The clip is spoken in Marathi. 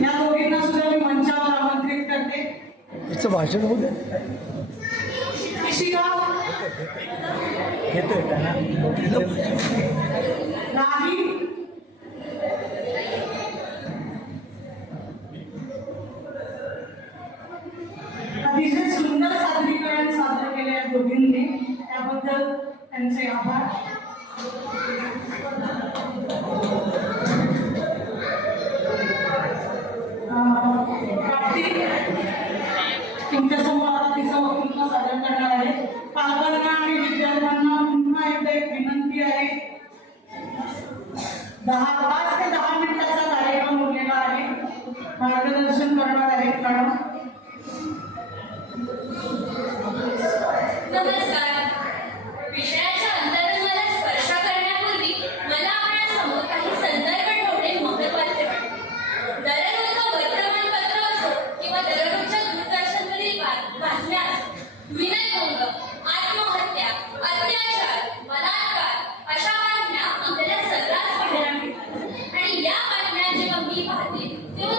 या दोघींना सुद्धा मी मंचावर आमंत्रित करते. तिचं भाषण होऊ दे. शिक्षिका राही अतिशय सुंदर सादरीकरण सादर केले या दोघींनी, त्याबद्दल त्यांचे आभार. तुमच्यासमोर आता तिचं वक्तव्य सादर करणार आहे. पालकांना आणि विद्यार्थ्यांना पुन्हा एकदा एक विनंती आहे. 5 ते 10 मिनिटाचा कार्यक्रम उरलेला आहे. मार्गदर्शन करणार आहेत मॅडम. नमस्कार. विषयाच्या अंतर्गताला स्पर्श करण्यापूर्वी मला आपल्यासमोर काही संदर्भ ठेवणे महत्त्वाचे वाटते. दररोजचं वर्तमानपत्र असो किंवा दररोजच्या दूरदर्शनवरील बातम्या असो, विनयभंग, आत्महत्या, अत्याचार, बलात्कार अशा बातम्या आपल्याला सर्रास पाहायला मिळतात. आणि या बातम्या जेव्हा मी पाहते तेव्हा